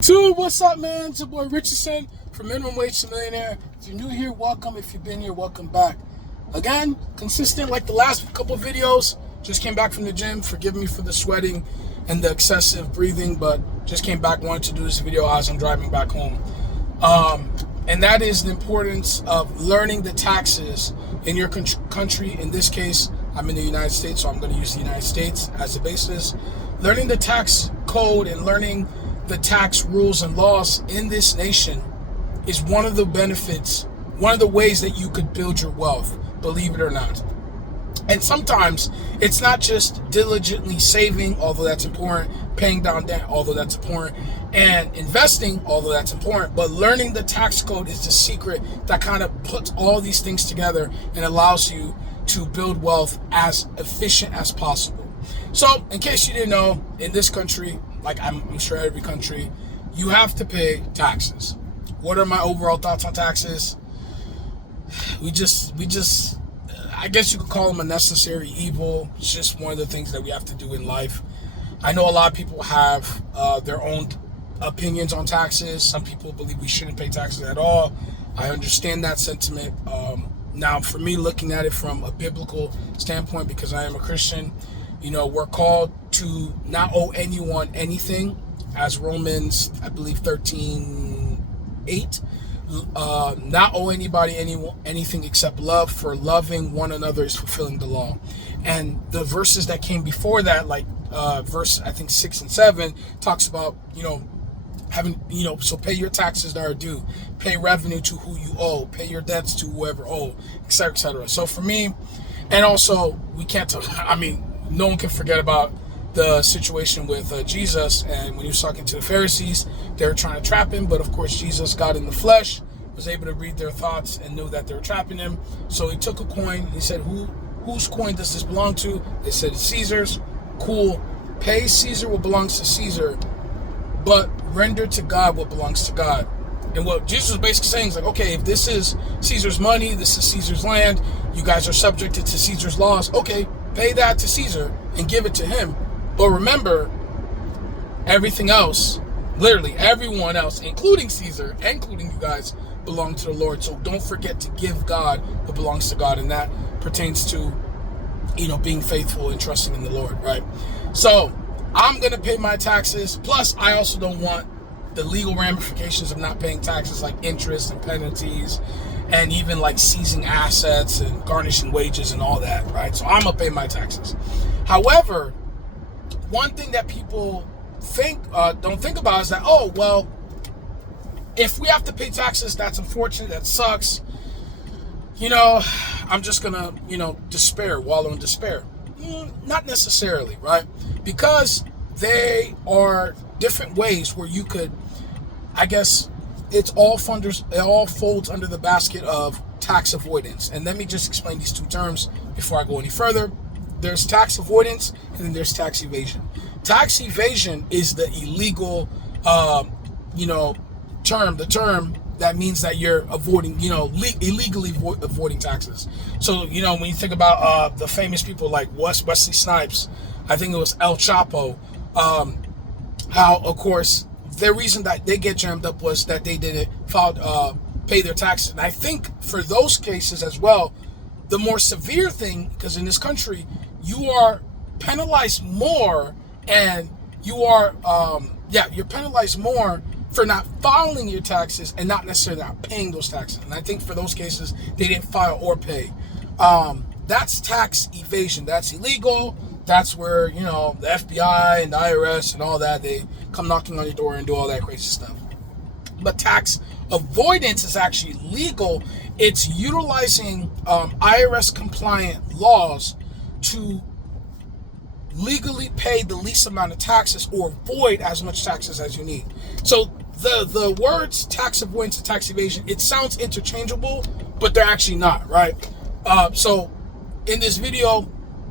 Dude, what's up, man? It's your boy Richardson from Minimum Wage to Millionaire. If you're new here, welcome. If you've been here, welcome back. Again, consistent like the last couple of videos. Just came back from the gym. Forgive me for the sweating and the excessive breathing, but just came back, wanted to do this video as I'm driving back home. And that is the importance of learning the taxes in your country. In this case, I'm in the United States, so I'm going to use the United States as a basis. Learning the tax code and learning the tax rules and laws in this nation is one of the benefits, one of the ways that you could build your wealth, believe it or not. And sometimes it's not just diligently saving, although that's important, paying down debt, although that's important, and investing, although that's important, but learning the tax code is the secret that kind of puts all these things together and allows you to build wealth as efficient as possible. So, in case you didn't know, in this country, like I'm sure every country, you have to pay taxes. What are my overall thoughts on taxes? We just I guess you could call them a necessary evil. It's just one of the things that we have to do in life. I know a lot of people have their own opinions on taxes. Some people believe we shouldn't pay taxes at all. I understand that sentiment. Now, for me, looking at it from a biblical standpoint, because I am a Christian, you know, we're called to not owe anyone anything, as Romans, I believe 13:8. Not owe anybody anything except love, for loving one another is fulfilling the law. And the verses that came before that, like verse I think 6 and 7, talks about, having, so pay your taxes that are due, pay revenue to who you owe, pay your debts to whoever owe, etc., etc. So for me, and also we can't no one can forget about the situation with Jesus, and when he was talking to the Pharisees, they were trying to trap him, but of course Jesus, God in the flesh, was able to read their thoughts and knew that they were trapping him. So he took a coin. He said, whose coin does this belong to? They said, it's Caesar's. Cool. Pay Caesar what belongs to Caesar, but render to God what belongs to God. And what Jesus was basically saying is like, okay, if this is Caesar's money, this is Caesar's land, you guys are subjected to Caesar's laws, okay, pay that to Caesar and give it to him. But remember, everything else, literally everyone else, including Caesar, including you guys, belong to the Lord. So don't forget to give God what belongs to God. And that pertains to, being faithful and trusting in the Lord, right? So I'm going to pay my taxes. Plus, I also don't want the legal ramifications of not paying taxes, like interest and penalties, and even like seizing assets and garnishing wages and all that, right? So I'm going to pay my taxes. However, one thing that people don't think about is that, oh, well, if we have to pay taxes, that's unfortunate, that sucks. I'm just going to, despair, wallow in despair. Not necessarily, right? Because they are different ways where you could, I guess, it all folds under the basket of tax avoidance. And let me just explain these two terms before I go any further. There's tax avoidance and then there's tax evasion. Tax evasion is the illegal, term, the term that means that you're avoiding, illegally avoiding taxes. So, when you think about the famous people like Wesley Snipes, I think it was El Chapo, how, of course, the reason that they get jammed up was that they didn't pay their taxes. And I think for those cases as well, the more severe thing, because in this country, you are penalized more, and you are, you're penalized more for not filing your taxes and not necessarily not paying those taxes. And I think for those cases, they didn't file or pay. That's tax evasion. That's illegal. That's where, the FBI and the IRS and all that, they come knocking on your door and do all that crazy stuff. But tax avoidance is actually legal. It's utilizing IRS compliant laws to legally pay the least amount of taxes or avoid as much taxes as you need. So the words tax avoidance and tax evasion, it sounds interchangeable, but they're actually not, right? So in this video,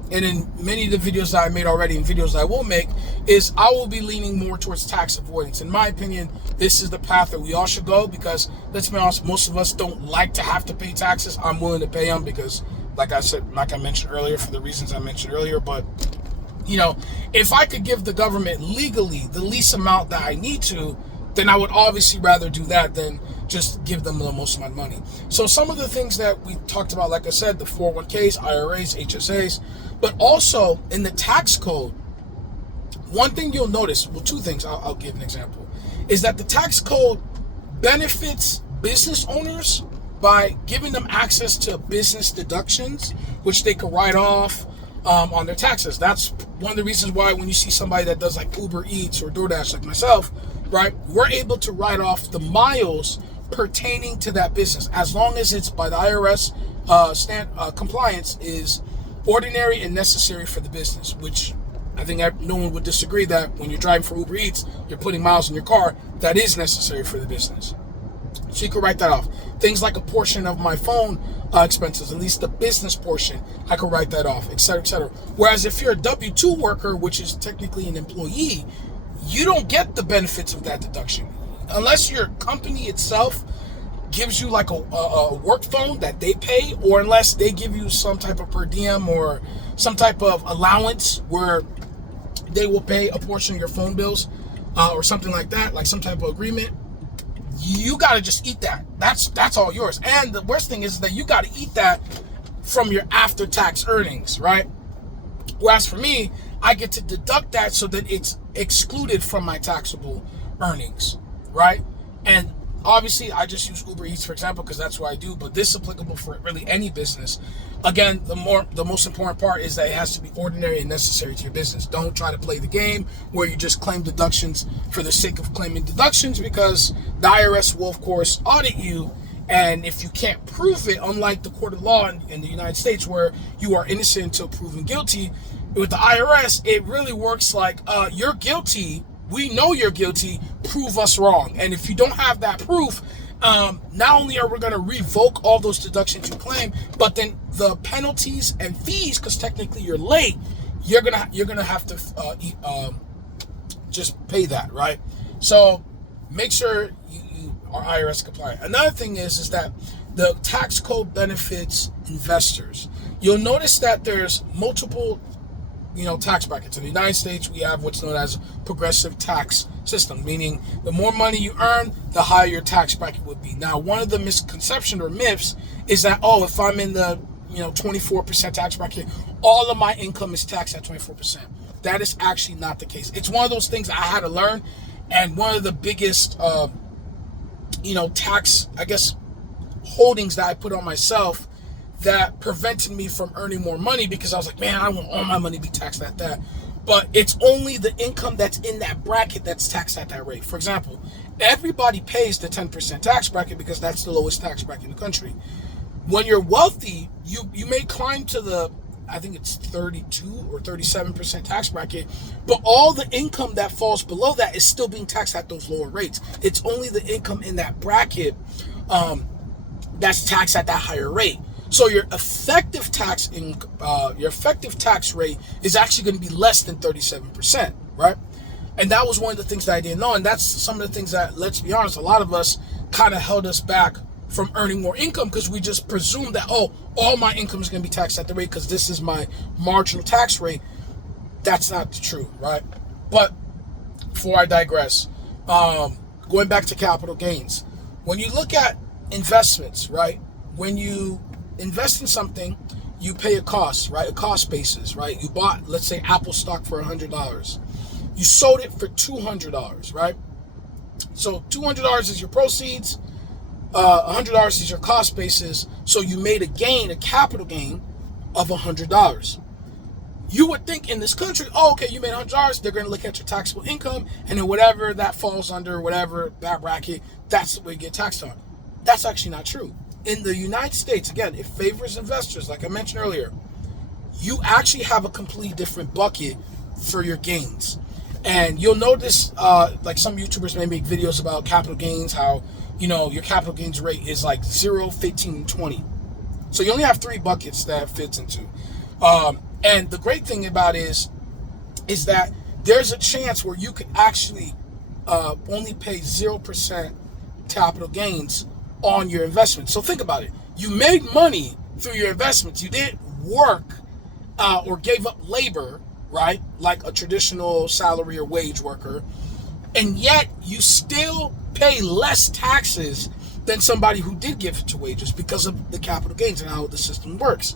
and in many of the videos that I made already and videos that I will make, is I will be leaning more towards tax avoidance. In my opinion, this is the path that we all should go, because let's be honest, most of us don't like to have to pay taxes. I'm willing to pay them because, like I mentioned earlier, for the reasons I mentioned earlier, but if I could give the government legally the least amount that I need to, then I would obviously rather do that than just give them the most amount of money. So some of the things that we talked about, like I said, the 401ks, IRAs, HSAs, but also in the tax code, one thing you'll notice, well, two things, I'll give an example, is that the tax code benefits business owners by giving them access to business deductions, which they can write off on their taxes. That's one of the reasons why when you see somebody that does like Uber Eats or DoorDash like myself, right, we're able to write off the miles pertaining to that business, as long as it's by the IRS compliance is ordinary and necessary for the business, which I think no one would disagree that when you're driving for Uber Eats, you're putting miles in your car, that is necessary for the business. So you can write that off. Things like a portion of my phone expenses, at least the business portion, I can write that off, et cetera, et cetera. Whereas if you're a W-2 worker, which is technically an employee, you don't get the benefits of that deduction. Unless your company itself gives you like a work phone that they pay, or unless they give you some type of per diem or some type of allowance where they will pay a portion of your phone bills or something like that, like some type of agreement, you got to just eat that. That's all yours. And the worst thing is that you got to eat that from your after-tax earnings, right? Whereas for me, I get to deduct that so that it's excluded from my taxable earnings, right? And obviously, I just use Uber Eats, for example, because that's what I do, but this is applicable for really any business. Again, the most important part is that it has to be ordinary and necessary to your business. Don't try to play the game where you just claim deductions for the sake of claiming deductions, because the IRS will, of course, audit you. And if you can't prove it, unlike the court of law in the United States where you are innocent until proven guilty, with the IRS, it really works like, you're guilty, we know you're guilty, prove us wrong. And if you don't have that proof, not only are we going to revoke all those deductions you claim, but then the penalties and fees, because technically you're late, you're gonna have to just pay that, right? So make sure you are IRS compliant. Another thing is that the tax code benefits investors. You'll notice that there's multiple tax brackets. In the United States, we have what's known as progressive tax system, meaning the more money you earn, the higher your tax bracket would be. Now, one of the misconceptions or myths is that, if I'm in the 24% tax bracket, all of my income is taxed at 24%. That is actually not the case. It's one of those things I had to learn, and one of the biggest tax, I guess, holdings that I put on myself that prevented me from earning more money, because I was like, man, I want all my money to be taxed at that. But it's only the income that's in that bracket that's taxed at that rate. For example, everybody pays the 10% tax bracket because that's the lowest tax bracket in the country. When you're wealthy, you may climb to the, I think it's 32 or 37% tax bracket, but all the income that falls below that is still being taxed at those lower rates. It's only the income in that bracket that's taxed at that higher rate. So your effective tax rate is actually going to be less than 37%, right? And that was one of the things that I didn't know, and that's some of the things that, let's be honest, a lot of us kind of held us back from earning more income, because we just presumed that, all my income is going to be taxed at the rate because this is my marginal tax rate. That's not true, right? But before I digress, going back to capital gains, when you look at investments, right? When you invest in something, you pay a cost, right? A cost basis, right? You bought, let's say, Apple stock for $100. You sold it for $200, right? So $200 is your proceeds. $100 is your cost basis. So you made a capital gain of $100. You would think in this country, okay, you made $100. They're going to look at your taxable income, and then whatever that falls under, whatever that bracket, that's what you get taxed on. That's actually not true. In the United States, again, it favors investors, like I mentioned earlier. You actually have a completely different bucket for your gains. And you'll notice, like some YouTubers may make videos about capital gains, how, your capital gains rate is like 0, 15, and 20. So you only have 3 buckets that it fits into. And the great thing about it is that there's a chance where you could actually only pay 0% capital gains on your investment. So think about it. You made money through your investments. You didn't work or gave up labor, right? Like a traditional salary or wage worker. and yet you still pay less taxes than somebody who did give it to wages because of the capital gains and how the system works.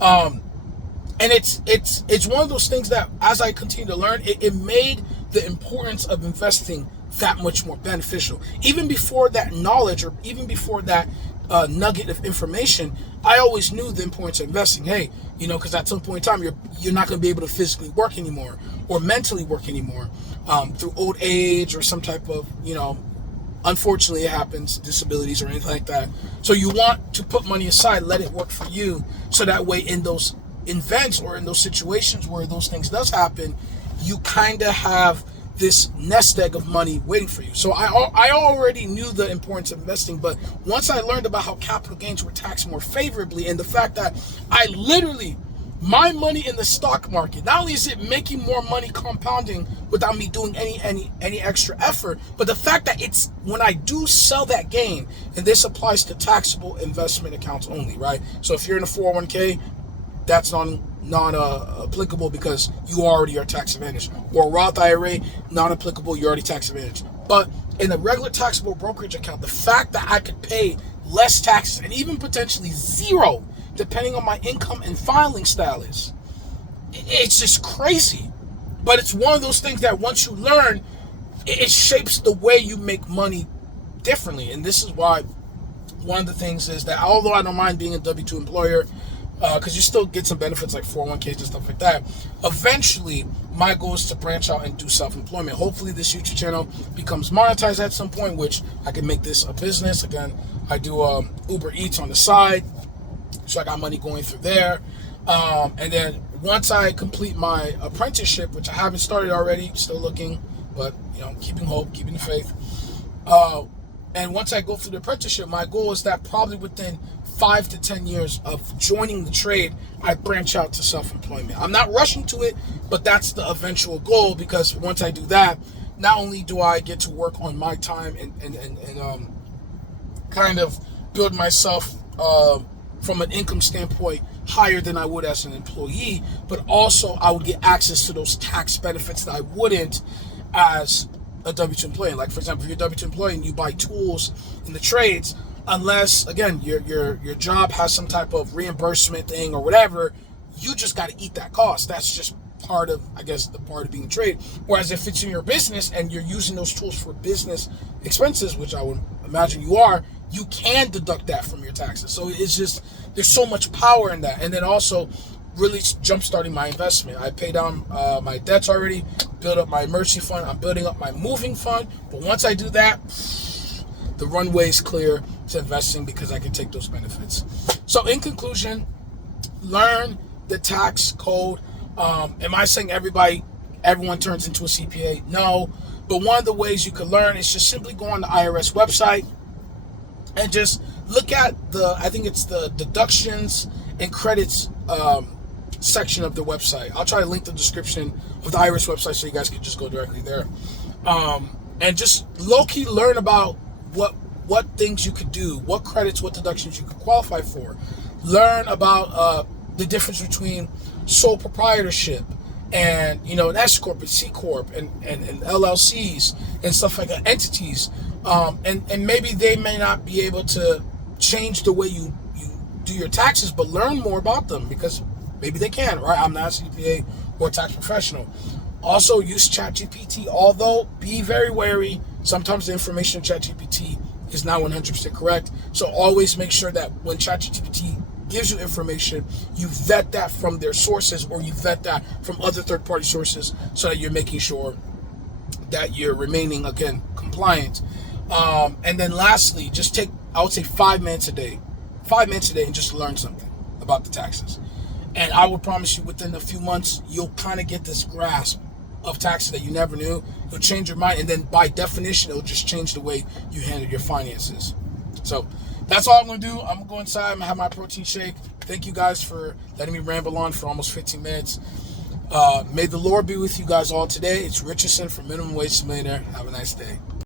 And it's one of those things that, as I continue to learn, it made the importance of investing that much more beneficial. Even before that knowledge, or even before that nugget of information, I always knew the importance of investing. Hey, because at some point in time, you're not going to be able to physically work anymore or mentally work anymore through old age or some type of, unfortunately it happens, disabilities or anything like that. So you want to put money aside, let it work for you, so that way in those events or in those situations where those things does happen, you kind of have this nest egg of money waiting for you. So I already knew the importance of investing, but once I learned about how capital gains were taxed more favorably, and the fact that my money in the stock market, not only is it making more money compounding without me doing any extra effort, but the fact that it's, when I do sell that gain, and this applies to taxable investment accounts only, right? So if you're in a 401k, that's not applicable because you already are tax advantaged. Or Roth IRA, not applicable, you're already tax advantaged. But in a regular taxable brokerage account, the fact that I could pay less taxes, and even potentially zero, depending on my income and filing status, it's just crazy. But it's one of those things that once you learn, it shapes the way you make money differently. And this is why one of the things is that, although I don't mind being a W-2 employer, because you still get some benefits like 401ks and stuff like that, eventually my goal is to branch out and do self-employment. Hopefully this YouTube channel becomes monetized at some point, which I can make this a business. Again, I do Uber Eats on the side, so I got money going through there. And then once I complete my apprenticeship, which I haven't started already, still looking, but keeping hope, keeping the faith. And once I go through the apprenticeship, my goal is that probably within 5 to 10 years of joining the trade, I branch out to self-employment. I'm not rushing to it, but that's the eventual goal, because once I do that, not only do I get to work on my time and kind of build myself from an income standpoint higher than I would as an employee, but also I would get access to those tax benefits that I wouldn't as a W-2 employee. Like, for example, if you're a W-2 employee and you buy tools in the trades, unless, again, your job has some type of reimbursement thing or whatever, you just got to eat that cost. That's just part of, I guess, the part of being a trade. Whereas if it's in your business and you're using those tools for business expenses, which I would imagine you are, you can deduct that from your taxes. So it's just, there's so much power in that. And then also really jump-starting my investment. I pay down my debts already, build up my emergency fund. I'm building up my moving fund. But once I do that, the runway is clear to investing because I can take those benefits. So in conclusion, learn the tax code. Am I saying everyone turns into a CPA? No. But one of the ways you can learn is just simply go on the IRS website and just look at I think it's the deductions and credits section of the website. I'll try to link the description of the IRS website so you guys can just go directly there. And just low-key learn about what things you could do, what credits, what deductions you could qualify for. Learn about the difference between sole proprietorship and an S corp and C corp and LLCs and stuff like that, entities. And maybe they may not be able to change the way you do your taxes, but learn more about them because maybe they can, right? I'm not a CPA or a tax professional. Also, use ChatGPT, although be very wary. Sometimes the information in ChatGPT is not 100% correct. So always make sure that when ChatGPT gives you information, you vet that from their sources or you vet that from other third-party sources so that you're making sure that you're remaining, again, compliant. And then lastly, just take, I would say 5 minutes a day. 5 minutes a day and just learn something about the taxes. And I will promise you within a few months, you'll kind of get this grasp of taxes that you never knew. It'll change your mind. And then by definition, it'll just change the way you handle your finances. So that's all I'm going to do. I'm going to go inside. I'm going to have my protein shake. Thank you guys for letting me ramble on for almost 15 minutes. May the Lord be with you guys all today. It's Richardson from Minimum Wage to Millionaire. Have a nice day.